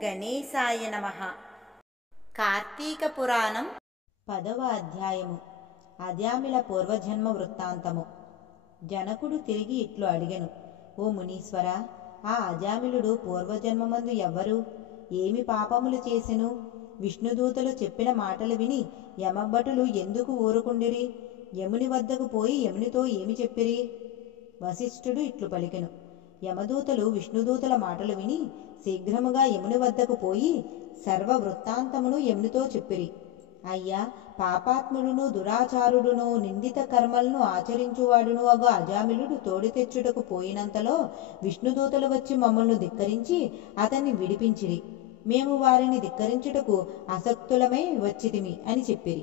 గణేశాయ నమః. కార్తీక పురాణం 10వ అధ్యాయము. అజామిల పూర్వజన్మ వృత్తాంతము. జనకుడు తిరిగి ఇట్లు అడిగెను, ఓ మునీశ్వర, ఆ అజామిలుడు పూర్వజన్మమందు ఎవ్వరు? ఏమి పాపములు చేసెను? విష్ణుదూతలు చెప్పిన మాటలు విని యమభటులు ఎందుకు ఊరుకుండిరి? యముని వద్దకు పోయి యమునితో ఏమి చెప్పిరి? వశిష్ఠుడు ఇట్లు పలికెను, యమదూతలు విష్ణుదూతల మాటలు విని శీఘ్రముగా యముని వద్దకు పోయి సర్వ వృత్తాంతమును యమునితో చెప్పిరి. అయ్యా, పాపాత్ముడును దురాచారుడును నిందిత కర్మలను ఆచరించువాడును అగు అజామిలుడు తోడి తెచ్చుటకు పోయినంతలో విష్ణుదూతలు వచ్చి మమ్మల్ని ధిక్కరించి అతన్ని విడిపించిరి. మేము వారిని ధిక్కరించుటకు అసక్తులమై వచ్చితిమి అని చెప్పిరి.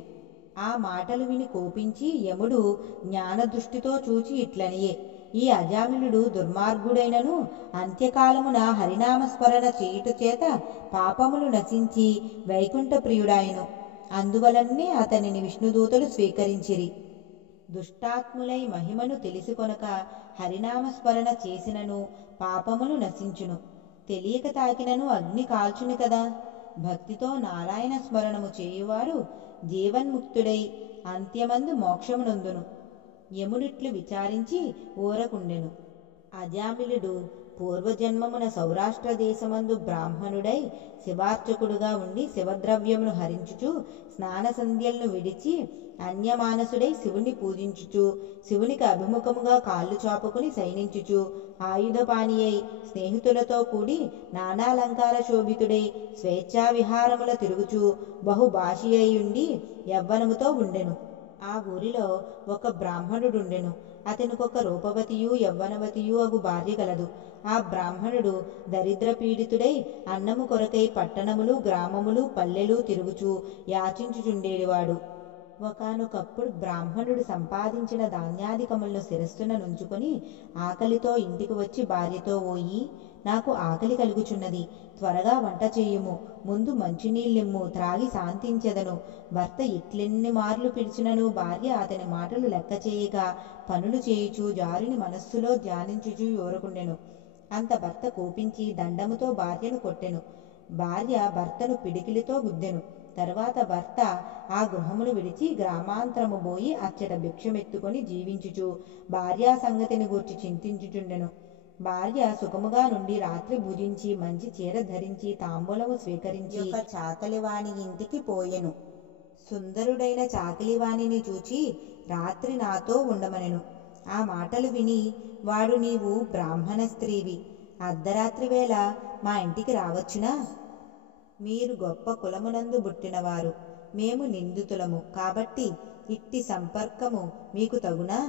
ఆ మాటలు విని కోపించి యముడు జ్ఞానదృష్టితో చూచి ఇట్లనియే, ఈ అజామిలుడు దుర్మార్గుడైనను అంత్యకాలమున హరినామస్మరణ చేయుట చేత పాపములు నశించి వైకుంఠ ప్రియుడాయను. అందువలనే అతనిని విష్ణుదూతలు స్వీకరించిరి. దుష్టాత్ములై మహిమను తెలిసికొనక హరినామస్మరణ చేసినను పాపములు నశించును. తెలియక తాకినను అగ్ని కాల్చును కదా. భక్తితో నారాయణ స్మరణము చేయువాడు జీవన్ముక్తుడై అంత్యమందు మోక్షమునందును. యముడిట్లు విచారించి ఊరకుండెను. అజామిలుడు పూర్వజన్మమున సౌరాష్ట్ర దేశమందు బ్రాహ్మణుడై శివార్చకుడుగా ఉండి శివద్రవ్యమును హరించుచు స్నాన సంధ్యలను విడిచి అన్యమానసుడై శివుని పూజించుచు శివునికి అభిముఖముగా కాళ్ళు చాపుకుని శయనించుచు ఆయుధపాణి అయి స్నేహితులతో కూడి నానాలంకార శోభితుడై స్వేచ్ఛా విహారముల తిరుగుచు బహుభాషి అయి యవ్వనముతో ఉండెను. ఆ ఊరిలో ఒక బ్రాహ్మణుడుండెను. అతనికొక రూపవతియు యవ్వనవతియు అగు భార్య గలదు. ఆ బ్రాహ్మణుడు దరిద్రపీడితుడై అన్నము కొరకై పట్టణములు గ్రామములు పల్లెలు తిరుగుచూ యాచించుచుండేవాడు. ఒకానొకప్పుడు బ్రాహ్మణుడు సంపాదించిన ధాన్యాధికములను శిరస్సున నుంచుకొని ఆకలితో ఇంటికి వచ్చి భార్యతో, ఓయి, నాకు ఆకలి కలుగుచున్నది, త్వరగా వంట చేయుము, ముందు మంచినీళ్ళిమ్ము, త్రాగి శాంతించెదను. భర్త ఎట్లెన్ని మార్లు పిలిచినను భార్య అతని మాటలు లెక్క చేయక పనులు చేయుచు జారుని మనస్సులో ధ్యానించుచు ఊరకుండెను. అంత భర్త కోపించి దండముతో భార్యను కొట్టెను. భార్య భర్తను పిడికిలితో గుద్దెను. తరువాత భర్త ఆ గృహమును విడిచి గ్రామాంతరము పోయి అచ్చట భిక్షమెత్తుకొని జీవించుచు భార్యా సంగతిని గూర్చి చింతించుచుండెను. భార్య సుఖముగా నుండి రాత్రి భుజించి మంచి చీర ధరించి తాంబూలము స్వీకరించి ఒక చాకలివాణి ఇంటికి పోయెను. సుందరుడైన చాకలివాణిని చూచి రాత్రి నాతో ఉండమనెను. ఆ మాటలు విని వాడు, నీవు బ్రాహ్మణ స్త్రీవి, అర్ధరాత్రి వేళ మా ఇంటికి రావచ్చునా? మీరు గొప్ప కులమునందు బుట్టినవారు, మేము నిందితులము, కాబట్టి ఇట్టి సంపర్కము మీకు తగునా?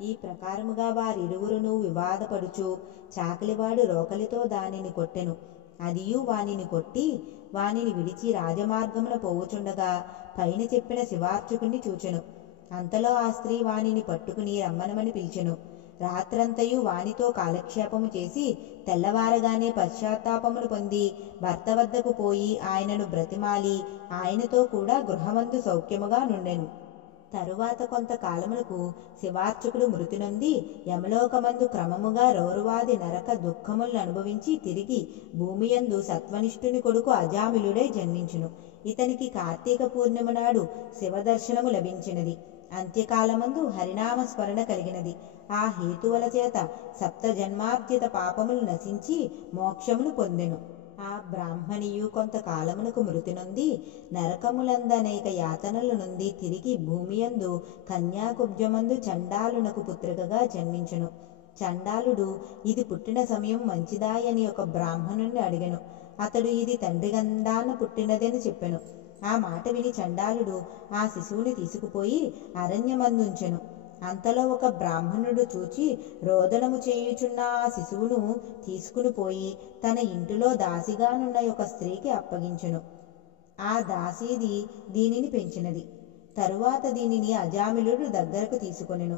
ఈ ప్రకారముగా వారిరువురును వివాదపడుచు చాకలివాడు రోకలితో దానిని కొట్టెను. అదియు వానిని కొట్టి వానిని విడిచి రాజమార్గమున పోవుచుండగా పైన చెప్పిన శివార్చకుని చూచెను. అంతలో ఆ స్త్రీ వానిని పట్టుకుని రమ్మనమని పిలిచెను. రాత్రంతయు వానితో కాలక్షేపము చేసి తెల్లవారగానే పశ్చాత్తాపమును పొంది భర్త వద్దకు పోయి ఆయనను బ్రతిమాలి ఆయనతో కూడా గృహమందు సౌఖ్యముగా నుండెను. తరువాత కొంతకాలమునకు శివార్చకుడు మృతి నొంది యమలోకమందు క్రమముగా రౌరవాది నరక దుఃఖములను అనుభవించి తిరిగి భూమియందు సత్వనిష్ఠుని కొడుకు అజామిలుడై జన్మించును. ఇతనికి కార్తీక పూర్ణిమ నాడు శివదర్శనము లభించినది. అంత్యకాలమందు హరినామ స్మరణ కలిగినది. ఆ హేతువుల చేత సప్తజన్మార్జిత పాపములు నశించి మోక్షమును పొందెను. ఆ బ్రాహ్మణియు కొంతకాలమునకు మృతి నొంది నరకములందనేక యాతనల నుండి తిరిగి భూమియందు కన్యాకుబ్జమందు చండాలునకు పుత్రికగా జన్మించెను. చండాలుడు ఇది పుట్టిన సమయం మంచిదాయని ఒక బ్రాహ్మణుని అడిగెను. అతడు ఇది తండ్రి గండాన పుట్టినదని చెప్పెను. ఆ మాట విని చండాలుడు ఆ శిశువుని తీసుకుపోయి అరణ్యమందుంచెను. అంతలో ఒక బ్రాహ్మణుడు చూచి రోదనము చేయుచున్న ఆ శిశువును తీసుకుని పోయి తన ఇంటిలో దాసిగానున్న ఒక స్త్రీకి అప్పగించెను. ఆ దాసీది దీనిని పెంచినది. తరువాత దీనిని అజామిలుడు దగ్గరకు తీసుకొనెను.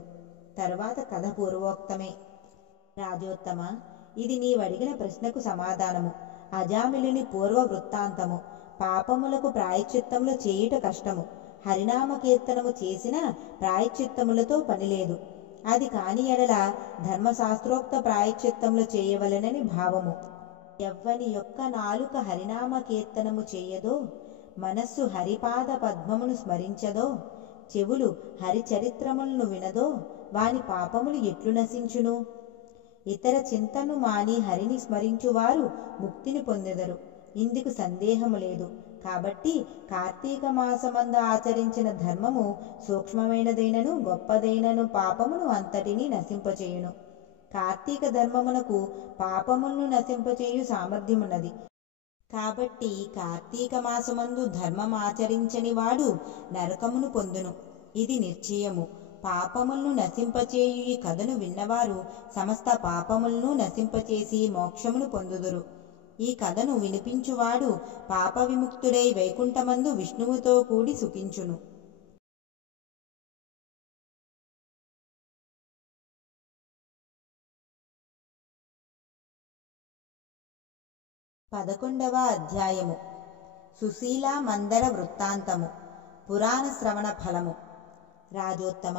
తరువాత కథ పూర్వోక్తమే. రాజోత్తమ, ఇది నీవడిగిన ప్రశ్నకు సమాధానము. అజామిలుని పూర్వ వృత్తాంతము. పాపములకు ప్రాయశ్చిత్తములు చేయుట కష్టము. హరినామ కీర్తనము చేసిన ప్రాయశ్చిత్తములతో పనిలేదు. అది కాని ఎడల ధర్మశాస్త్రోక్త ప్రాయశ్చిత్తములు చేయవలెనని భావము. ఎవ్వని యొక్క నాలుక హరినామ కీర్తనము చేయదో, మనస్సు హరిపాద పద్మమును స్మరించదో, చెవులు హరిచరిత్రములను వినదో, వాని పాపములు ఎట్లు నశించును? ఇతర చింతను మాని హరిని స్మరించువారు ముక్తిని పొందెదరు. ఇందుకు సందేహము లేదు. కాబట్టి కార్తీక మాసమందు ఆచరించిన ధర్మము సూక్ష్మమైనదైనను గొప్పదైనను పాపమును అంతటినీ నశింపచేయును. కార్తీక ధర్మమునకు పాపములను నశింపచేయు సామర్థ్యమున్నది. కాబట్టి కార్తీక మాసమందు ధర్మం ఆచరించని వాడు నరకమును పొందును. ఇది నిశ్చయము. పాపములను నశింపచేయు ఈ కథను విన్నవారు సమస్త పాపములను నశింపచేసి మోక్షమును పొందుదురు. ఈ కథను వినిపించువాడు పాప విముక్తుడై వైకుంఠమందు విష్ణువుతో కూడి సుఖించును. 11వ అధ్యాయము. సుశీల మందర వృత్తాంతము. పురాణ శ్రవణ ఫలము. రాజోత్తమ,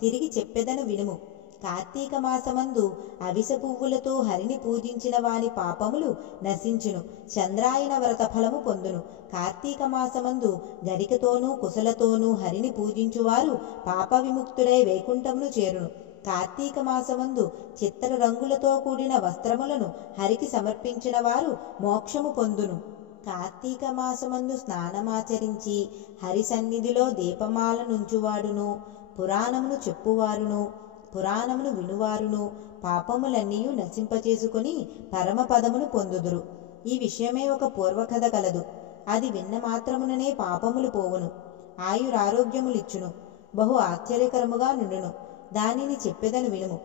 తిరిగి చెప్పెదను వినుము. కార్తీక మాసమందు అవిసె పువ్వులతో హరిని పూజించిన వాని పాపములు నశించును. చంద్రాయన వ్రత ఫలము పొందును. కార్తీక మాసమందు గరికతోనూ కుశలతోనూ హరిని పూజించువారు పాప విముక్తుడై వైకుంఠమును చేరును. కార్తీక మాసమందు చిత్ర రంగులతో కూడిన వస్త్రములను హరికి సమర్పించిన వారు మోక్షము పొందును. కార్తీక మాసమందు స్నానమాచరించి హరి సన్నిధిలో దీపమాల నుంచువాడును, పురాణమును చెప్పువారును, పురాణమును వినువారును పాపములన్నీ నశింపచేసుకుని పరమపదమును పొందుదురు. ఈ విషయమే ఒక పూర్వకథ కలదు. అది విన్న మాత్రముననే పాపములు పోవును, ఆయురారోగ్యములిచ్చును, బహు ఆశ్చర్యకరముగా నుండును. దానిని చెప్పెదను వినుము.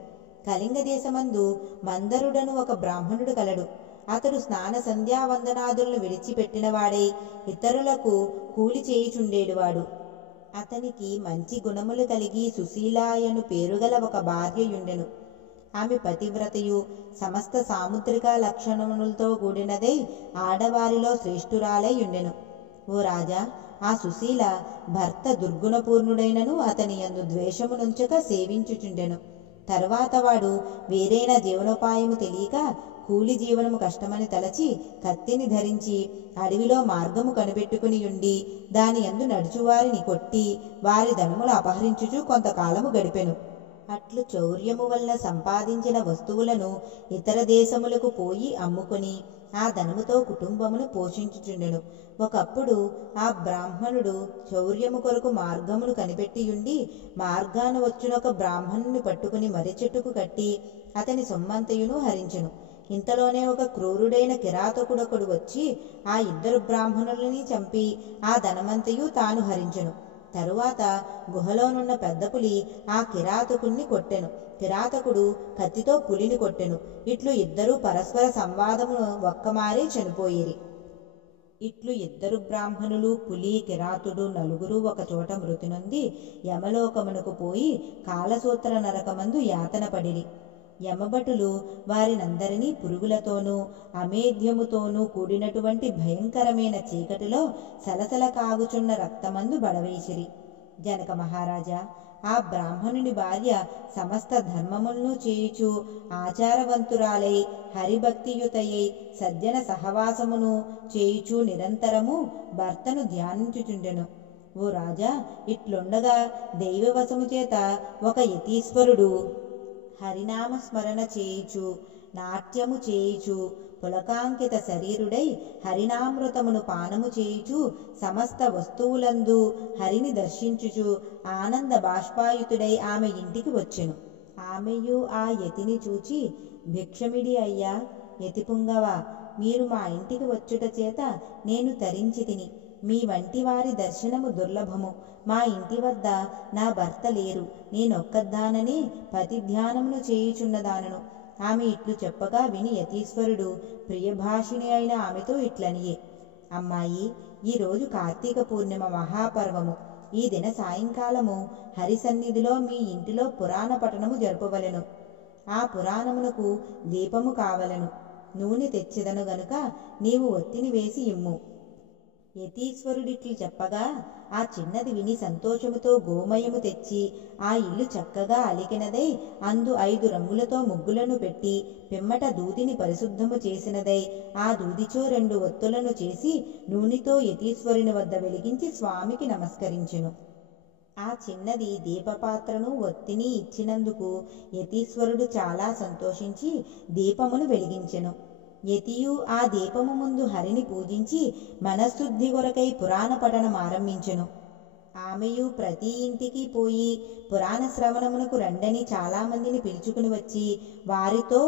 కళింగ దేశమందు మందరుడను ఒక బ్రాహ్మణుడు కలడు. అతడు స్నాన సంధ్యావందనాదులను విడిచిపెట్టినవాడై ఇతరులకు కూలి చేయుచుండేడువాడు. అతనికి మంచి గుణములు కలిగి సుశీలాయను పేరుగల ఒక భార్యయుండెను. ఆమె పతివ్రతయు సమస్త సాముద్రిక లక్షణములతో కూడినదై ఆడవారిలో శ్రేష్ఠురాలై ఉండెను. ఓ రాజా, ఆ సుశీల భర్త దుర్గుణపూర్ణుడైనను అతని యందు ద్వేషమునుంచక సేవించుచుండెను. తరువాత వాడు వేరైన జీవనోపాయము తెలియక కూలి జీవనము కష్టమని తలచి కత్తిని ధరించి అడవిలో మార్గము కనిపెట్టుకుని ఉండి దాని యందు నడుచువారిని కొట్టి వారి ధనములు అపహరించుచు కొంతకాలము గడిపెను. అట్లు చౌర్యము వలన సంపాదించిన వస్తువులను ఇతర దేశములకు పోయి అమ్ముకొని ఆ ధనముతో కుటుంబమును పోషించుచుండెను. ఒకప్పుడు ఆ బ్రాహ్మణుడు చౌర్యము కొరకు మార్గమును కనిపెట్టియుండి మార్గాన వచ్చినొక బ్రాహ్మణుని పట్టుకుని మర్రి చెట్టుకు కట్టి అతని సొమ్మంతయును హరించెను. ఇంతలోనే ఒక క్రూరుడైన కిరాతకుడొకడు వచ్చి ఆ ఇద్దరు బ్రాహ్మణులని చంపి ఆ ధనమంతయు తాను హరించెను. తరువాత గుహలోనున్న పెద్ద పులి ఆ కిరాతకుణ్ణి కొట్టెను. కిరాతకుడు కత్తితో పులిని కొట్టెను. ఇట్లు ఇద్దరు పరస్పర సంవాదమును ఒక్కమారే చనిపోయిరి. ఇట్లు ఇద్దరు బ్రాహ్మణులు, పులి, కిరాతుడు నలుగురు ఒకచోట మృతి నొంది యమలోకమునకు పోయి కాలసూత్ర నరకమందు యాతన పడిరి. యమభటులు వారినందరినీ పురుగులతోనూ అమేధ్యముతోనూ కూడినటువంటి భయంకరమైన చీకటిలో సలసల కాగుచున్న రక్తమందు బడవేసిరి. జనక మహారాజా, ఆ బ్రాహ్మణుని భార్య సమస్త ధర్మములను చేయుచు ఆచారవంతురాలై హరిభక్తియుతయై సజ్జన సహవాసమును చేయుచు నిరంతరము భర్తను ధ్యానించుచుండెను. ఓ రాజా, ఇట్లుండగా దైవవశము చేత ఒక యతీశ్వరుడు హరినామస్మరణ చేయుచు నాట్యము చేయుచు పులకాంకిత శరీరుడై హరినామృతమును పానము చేయుచు సమస్త వస్తువులందు హరిని దర్శించుచు ఆనంద బాష్పాయుతుడై ఆమె ఇంటికి వచ్చెను. ఆమెయు ఆ యతిని చూచి, భిక్షమిడి అయ్యా, యతిపుంగవ, మీరు మా ఇంటికి వచ్చుట చేత నేను తరించి తిని. మీ వంటి వారి దర్శనము దుర్లభము. మా ఇంటి వద్ద నా భర్త లేరు. నేనొక్కదాననే పతిధ్యానమును చేయుచున్నదానను. ఆమె ఇట్లు చెప్పగా విని యతీశ్వరుడు ప్రియభాషిణి అయిన ఆమెతో ఇట్లనియే, అమ్మాయి, ఈరోజు కార్తీక పూర్ణిమ మహాపర్వము. ఈ దిన సాయంకాలము హరి సన్నిధిలో మీ ఇంటిలో పురాణ పఠనము జరుపవలెను. ఆ పురాణమునకు దీపము కావలెను. నూనె తెచ్చెదను గనుక నీవు ఒత్తిని వేసి ఇమ్ము. యతీశ్వరుడిట్లు చెప్పగా ఆ చిన్నది విని సంతోషముతో గోమయము తెచ్చి ఆ ఇల్లు చక్కగా అలికినదై అందు 5 రంగులతో ముగ్గులను పెట్టి పిమ్మట దూదిని పరిశుద్ధము చేసినదై ఆ దూదిచో 2 ఒత్తులను చేసి నూనెతో యతీశ్వరుని వద్ద వెలిగించి స్వామికి నమస్కరించెను. ఆ చిన్నది దీపపాత్రను ఒత్తిని ఇచ్చినందుకు యతీశ్వరుడు చాలా సంతోషించి దీపమును వెలిగించెను. యతియు ఆ దీపము ముందు హరిని పూజించి మనశుద్ధి కొరకై పురాణ పఠనం ఆరంభించెను. ఆమెయు ప్రతి ఇంటికి పోయి పురాణ శ్రవణమునకు రండని చాలామందిని పిలుచుకుని వచ్చి వారితో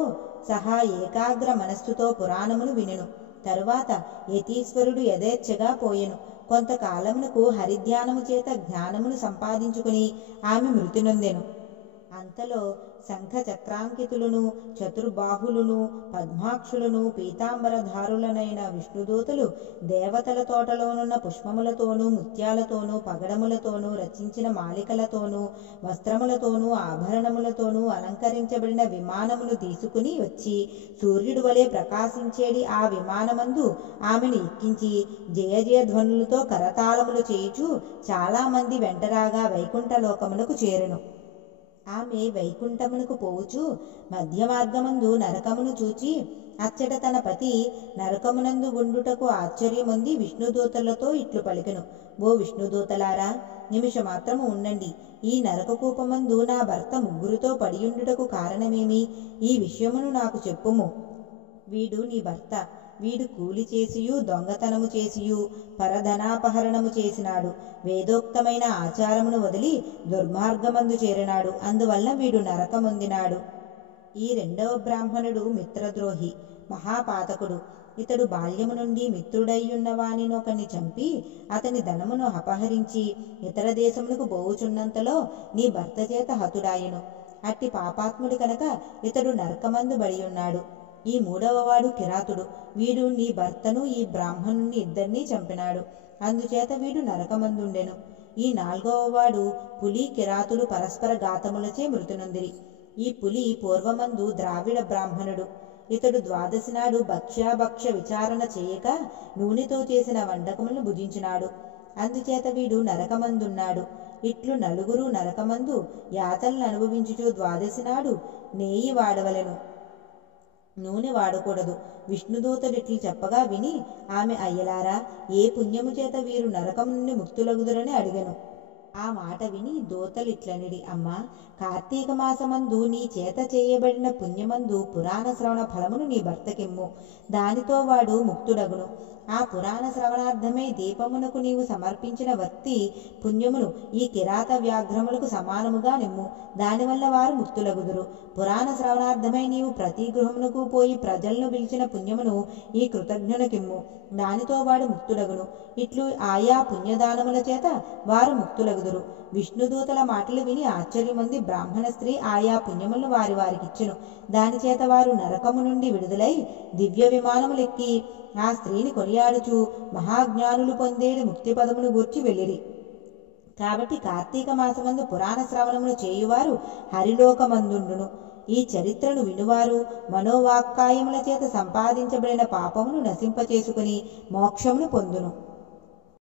సహా ఏకాగ్ర మనస్సుతో పురాణమును వినెను. తరువాత యతీశ్వరుడు యథేచ్ఛగా పోయెను. కొంతకాలమునకు హరిధ్యానము చేత జ్ఞానమును సంపాదించుకుని ఆమె మృతి నొందెను. అంతలో శంఖ చక్రాంకితులను చతుర్బాహులను పద్మాక్షులను పీతాంబరధారులనైన విష్ణుదూతలు దేవతల తోటలోనున్న పుష్పములతోనూ ముత్యాలతోనూ పగడములతోనూ రచించిన మాలికలతోనూ వస్త్రములతోనూ ఆభరణములతోనూ అలంకరించబడిన విమానమును తీసుకుని వచ్చి సూర్యుడు వలె ప్రకాశించేడి ఆ విమానమందు ఆమెను ఎక్కించి జయ జయ ధ్వనులతో కరతాళములు చేయుచు చాలామంది వెంటరాగా వైకుంఠలోకమునకు చేరెను. ఆమె వైకుంఠమునకు పోవుచు మధ్య మార్గమందు నరకమును చూచి అచ్చట తన పతి నరకమునందు గుండుటకు ఆశ్చర్యమొంది విష్ణుదూతలతో ఇట్లు పలికెను. ఓ విష్ణుదూతలారా, నిమిషమాత్రము ఉండండి. ఈ నరకకూపమందు నా భర్త ముగ్గురితో పడియుండుటకు కారణమేమి? ఈ విషయమును నాకు చెప్పుము. వీడు నీ భర్త. వీడు కూలి చేసియు దొంగతనము చేసియు పరధనాపహరణము చేసినాడు. వేదోక్తమైన ఆచారమును వదిలి దుర్మార్గమందు చేరినాడు. అందువల్ల వీడు నరకమొందినాడు. ఈ 2వ బ్రాహ్మణుడు మిత్రద్రోహి, మహాపాతకుడు. ఇతడు బాల్యము నుండి మిత్రుడయ్యున్నవానినొకని చంపి అతని ధనమును అపహరించి ఇతర దేశములకు పోవుచున్నంతలో నీ భర్త చేత హతుడాయెను. అట్టి పాపాత్ముడి కనుక ఇతడు నరకమందు బడియున్నాడు. ఈ 3వ వాడు కిరాతుడు. వీడు నీ భర్తను ఈ బ్రాహ్మణుని ఇద్దరినీ చంపినాడు. అందుచేత వీడు నరకమందుండెను. ఈ 4వ వాడు పులి కిరాతులు పరస్పర ఘాతములచే మృతునొందిరి. ఈ పులి పూర్వమందు ద్రావిడ బ్రాహ్మణుడు. ఇతడు ద్వాదశి నాడు భక్ష్యాభక్ష విచారణ చేయక నూనెతో చేసిన వంటకములను భుజించినాడు. అందుచేత వీడు నరకమందున్నాడు. ఇట్లు నలుగురు నరకమందు యాతలను అనుభవించుచు ద్వాదశి నాడు నేయి వాడవలెను, నూనె వాడకూడదు. విష్ణుదూతడిట్లు చెప్పగా విని ఆమె అయ్యలారా, ఏ పుణ్యము చేత వీరు నరకము నుండి ముక్తులగుదురని అడిగెను. ఆ మాట విని దూతలిట్లనిడి, అమ్మా, కార్తీక మాసమందు నీ చేత చేయబడిన పుణ్యమందు పురాణ శ్రవణ ఫలమును నీ భర్తకిమ్ము. దానితో వాడు ముక్తుడగును. ఆ పురాణ శ్రవణార్థమై దీపమునకు నీవు సమర్పించిన వత్తి పుణ్యమును ఈ కిరాత వ్యాఘ్రములకు సమానముగా నిమ్ము. దానివల్ల వారు ముక్తులగుదురు. పురాణ శ్రవణార్థమై నీవు ప్రతి గృహమునకు పోయి ప్రజలను పిలిచిన పుణ్యమును ఈ కృతజ్ఞునకిమ్ము. దానితో వాడు ముక్తుడగును. ఇట్లు ఆయా పుణ్యదానముల చేత వారు ముక్తులగుదురు. విష్ణుదూతల మాటలు విని ఆశ్చర్యమంది బ్రాహ్మణ స్త్రీ ఆయా పుణ్యములను వారికిచ్చెను. దానిచేత వారు నరకము నుండి విడుదలై దివ్య విమానములెక్కి ఆ స్త్రీని కొనియాడుచు మహాజ్ఞానులు పొందేడు ముక్తి పదమును గూర్చి వెళ్ళిరి. కాబట్టి కార్తీక మాసమందు పురాణ శ్రవణమును చేయువారు హరిలోకమందుండును. ఈ చరిత్రను వినువారు మనోవాక్కాయముల చేత సంపాదించబడిన పాపమును నశింపచేసుకుని మోక్షమును పొందును.